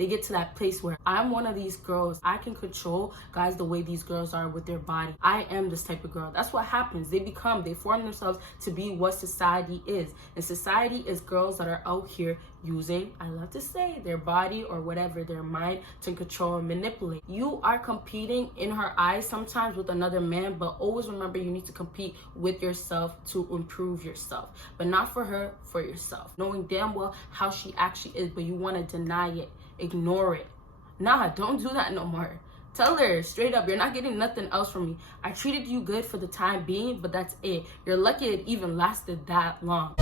they get to that place where I'm one of these girls. I can control guys the way these girls are with their body. I am this type of girl. That's what happens. They form themselves to be what society is. And society is girls that are out here using, I love to say, their body or whatever, their mind to control and manipulate. You are competing in her eyes sometimes with another man, but always remember you need to compete with yourself to improve yourself, but not for her, for yourself. Knowing damn well how she actually is, but you want to deny it, ignore it. Nah, don't do that no more. Tell her straight up, you're not getting nothing else from me. I treated you good for the time being, but that's it. You're lucky it even lasted that long.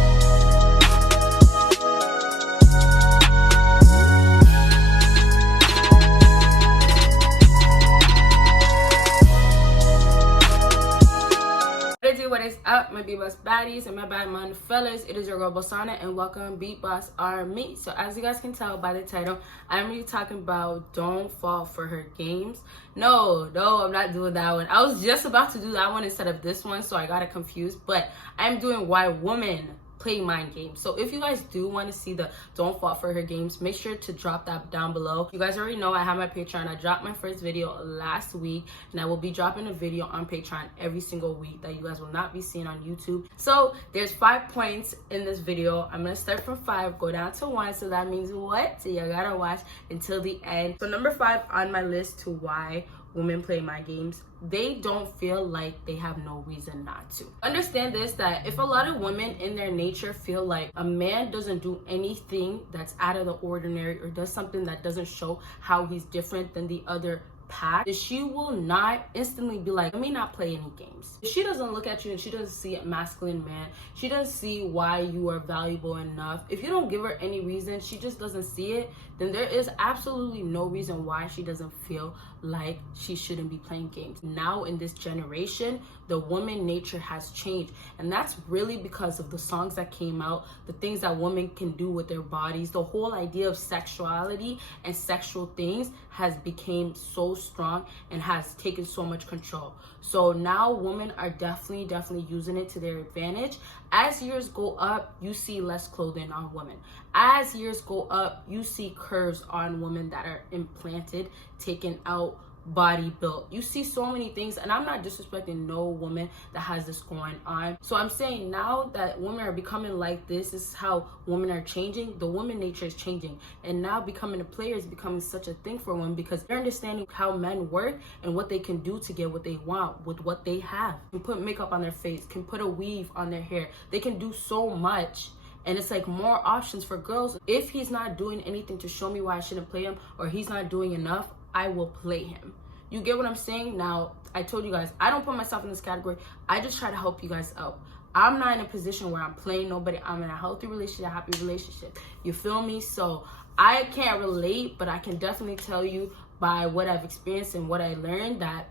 What is up, my BBossBaddies and my bad mind fellas? It is your girl Bosana and welcome BBossArmy. So as you guys can tell by the title, I'm really talking about don't fall for her games. No, I'm not doing that one. I was just about to do that one instead of this one, so I got it confused. But I'm doing why women play mind games. So if you guys do want to see the don't fall for her games, make sure to drop that down below. You guys already know I have my Patreon. I dropped my first video last week, and I will be dropping a video on Patreon every single week that you guys will not be seeing on YouTube. So there's 5 points in this video. I'm gonna start from 5, go down to 1. So that means what? So you gotta watch until the end. So number 5 on my list to why women play mind games, they don't feel like they have no reason not to. Understand this, that if a lot of women in their nature feel like a man doesn't do anything that's out of the ordinary or does something that doesn't show how he's different than the other pack, she will not instantly be like, let me not play any games. If she doesn't look at you and she doesn't see a masculine man, she doesn't see why you are valuable enough. If you don't give her any reason, she just doesn't see it, then there is absolutely no reason why she doesn't feel like she shouldn't be playing games. Now in this generation, the woman nature has changed, and that's really because of the songs that came out, the things that women can do with their bodies. The whole idea of sexuality and sexual things has become so strong and has taken so much control. So now women are definitely using it to their advantage. As years go up, you see less clothing on women. As years go up, you see curves on women that are implanted, taken out, body built. You see so many things, and I'm not disrespecting no woman that has this going on. So I'm saying now that women are becoming like this is how women are changing. The woman nature is changing, and now becoming a player is becoming such a thing for women because they're understanding how men work and what they can do to get what they want with what they have. Can put makeup on their face, can put a weave on their hair. They can do so much. And it's like more options for girls. If he's not doing anything to show me why I shouldn't play him, or he's not doing enough, I will play him. You get what I'm saying? Now, I told you guys, I don't put myself in this category. I just try to help you guys out. I'm not in a position where I'm playing nobody. I'm in a healthy relationship, a happy relationship. You feel me? So I can't relate, but I can definitely tell you by what I've experienced and what I learned that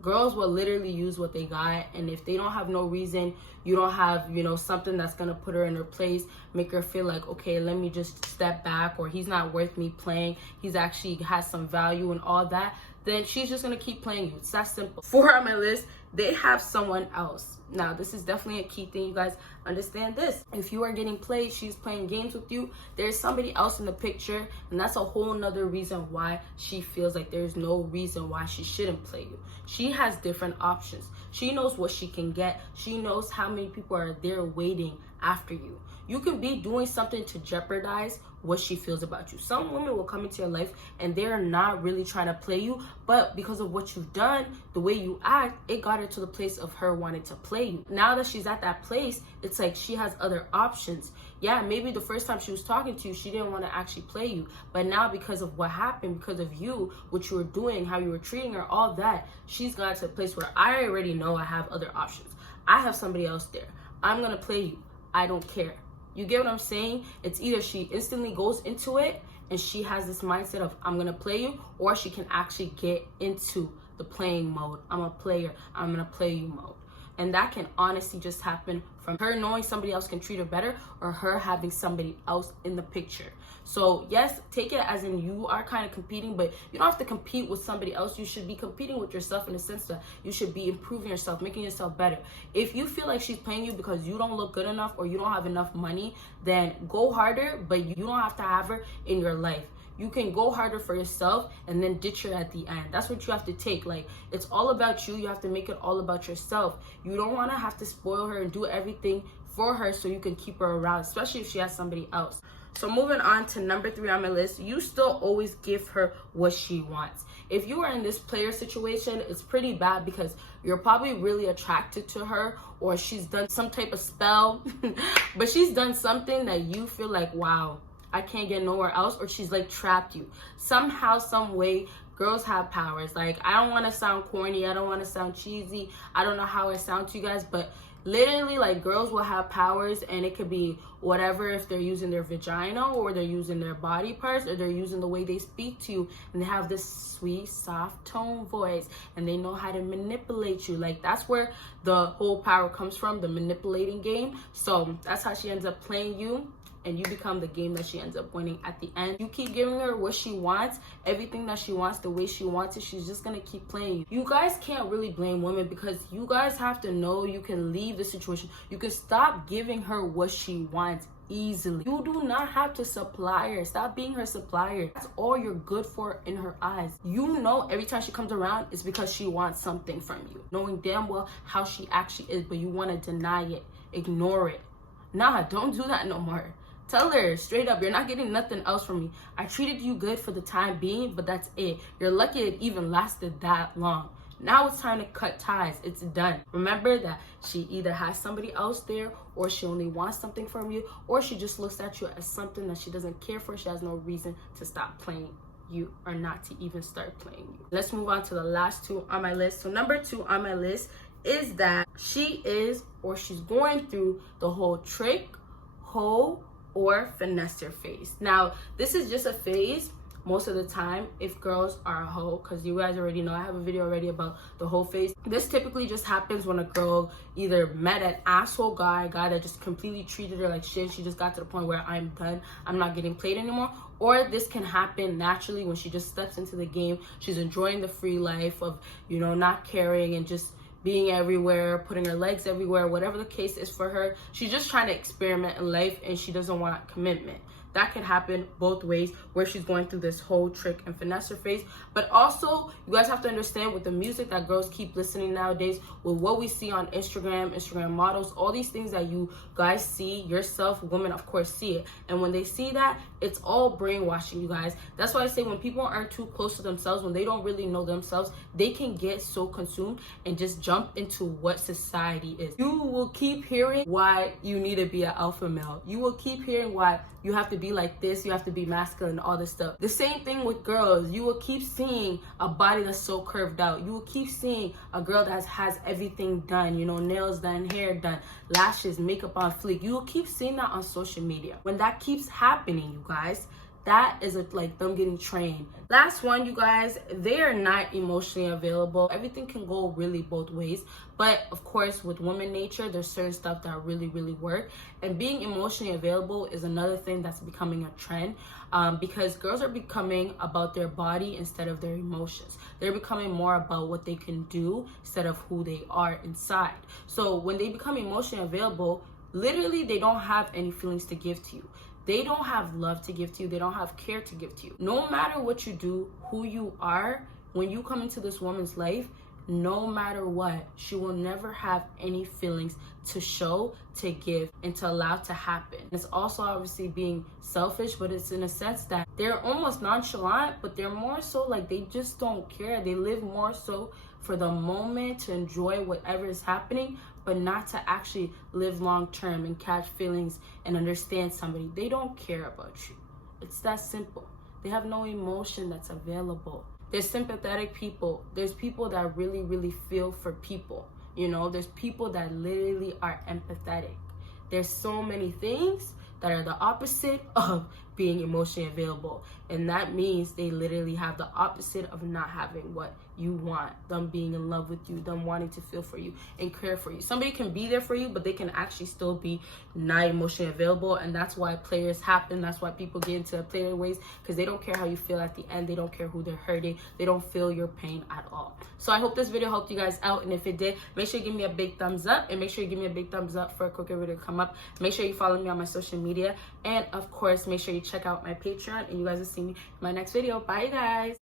girls will literally use what they got, and if they don't have no reason, you don't have, something that's gonna put her in her place, make her feel like, okay, let me just step back, or he's not worth me playing, he's actually has some value and all that, then she's just gonna keep playing you. It's that simple. 4 on my list, they have someone else. Now, this is definitely a key thing. You guys understand this. If you are getting played, she's playing games with you, there's somebody else in the picture, and that's a whole nother reason why she feels like there's no reason why she shouldn't play you. She has different options. She knows what she can get. She knows how many people are there waiting after you. You can be doing something to jeopardize what she feels about you. Some women will come into your life and they're not really trying to play you, but because of what you've done, the way you act, it got her to the place of her wanting to play you. Now that she's at that place, it's like she has other options. Yeah, maybe the first time she was talking to you, she didn't want to actually play you, but now because of what happened, because of you, what you were doing, how you were treating her, all that, she's got to a place where I already know I have other options. I have somebody else there. I'm gonna play you. I don't care. You get what I'm saying? It's either she instantly goes into it and she has this mindset of I'm gonna play you, or she can actually get into the playing mode. I'm a player, I'm gonna play you mode. And that can honestly just happen from her knowing somebody else can treat her better, or her having somebody else in the picture. So yes, take it as in you are kind of competing, but you don't have to compete with somebody else. You should be competing with yourself in the sense that you should be improving yourself, making yourself better. If you feel like she's playing you because you don't look good enough or you don't have enough money, then go harder, but you don't have to have her in your life. you can go harder for yourself and then ditch her at the end. That's what you have to take. Like, it's all about you. You have to make it all about yourself. You don't want to have to spoil her and do everything for her so you can keep her around, especially if she has somebody else. So moving on to number 3 on my list, you still always give her what she wants. If you are in this player situation, it's pretty bad because you're probably really attracted to her, or she's done some type of spell, but she's done something that you feel like, wow, I can't get nowhere else, or she's like trapped you. Somehow, some way, girls have powers. Like, I don't want to sound corny, I don't want to sound cheesy, I don't know how I sound to you guys, but literally, like, girls will have powers, and it could be whatever, if they're using their vagina, or they're using their body parts, or they're using the way they speak to you, and they have this sweet, soft tone voice, and they know how to manipulate you. Like, that's where the whole power comes from, the manipulating game. So that's how she ends up playing you, and you become the game that she ends up winning at the end. You keep giving her what she wants, everything that she wants, the way she wants it, she's just gonna keep playing you. You guys can't really blame women, because you guys have to know you can leave the situation. You can stop giving her what she wants easily. You do not have to supply her. Stop being her supplier. That's all you're good for in her eyes. You know every time she comes around, it's because she wants something from you, knowing damn well how she actually is, but you want to deny it, ignore it. Nah, don't do that no more. Tell her straight up, you're not getting nothing else from me. I treated you good for the time being, but that's it. You're lucky it even lasted that long. Now it's time to cut ties. It's done. Remember that she either has somebody else there, or she only wants something from you, or she just looks at you as something that she doesn't care for. She has no reason to stop playing you, or not to even start playing you. Let's move on to the last 2 on my list. So number 2 on my list is that she is, or she's going through the whole trick, hoe, or finesser phase. Now, this is just a phase most of the time if girls are a hoe, because you guys already know I have a video already about the whole phase. This typically just happens when a girl either met an asshole guy that just completely treated her like shit. She just got to the point where I'm done, I'm not getting played anymore. Or this can happen naturally when she just steps into the game. She's enjoying the free life of, you know, not caring and just being everywhere, putting her legs everywhere, whatever the case is for her. She's just trying to experiment in life, and she doesn't want commitment. That can happen both ways, where she's going through this whole trick and finesser phase. But also, you guys have to understand, with the music that girls keep listening nowadays, with what we see on Instagram models, all these things that you guys see yourself, women of course see it. And when they see that, it's all brainwashing, you guys. That's why I say when people aren't too close to themselves, when they don't really know themselves, they can get so consumed and just jump into what society is. You will keep hearing why you need to be an alpha male. You will keep hearing why you have to be like this, you have to be masculine, all this stuff. The same thing with girls. You will keep seeing a body that's so curved out. You will keep seeing a girl that has everything done, you know, nails done, hair done, lashes, makeup on fleek. You will keep seeing that on social media. When that keeps happening, you guys, that is like them getting trained. Last one, you guys, they are not emotionally available. Everything can go really both ways, but of course with woman nature, there's certain stuff that really work, and being emotionally available is another thing that's becoming a trend, because girls are becoming about their body instead of their emotions. They're becoming more about what they can do instead of who they are inside. So when they become emotionally available, literally they don't have any feelings to give to you. They don't have love to give to you. They don't have care to give to you. No matter what you do, who you are, when you come into this woman's life, no matter what, she will never have any feelings to show, to give, and to allow to happen. It's also obviously being selfish, but it's in a sense that they're almost nonchalant, but they're more so like they just don't care. They live more so for the moment, to enjoy whatever is happening, but not to actually live long term and catch feelings and understand somebody. They don't care about you. It's that simple. They have no emotion that's available. There's sympathetic people. There's people that really feel for people. You know, there's people that literally are empathetic. There's so many things that are the opposite of being emotionally available. And that means they literally have the opposite of not having what you want, them being in love with you, them wanting to feel for you and care for you. Somebody can be there for you, but they can actually still be not emotionally available. And that's why players happen. That's why people get into player ways, because they don't care how you feel at the end. They don't care who they're hurting. They don't feel your pain at all. So I hope this video helped you guys out, and if it did, make sure you give me a big thumbs up, and make sure you give me a big thumbs up for a quicker video to come up. Make sure you follow me on my social media, and of course make sure you check out my Patreon, and you guys will see see me in my next video. Bye, guys.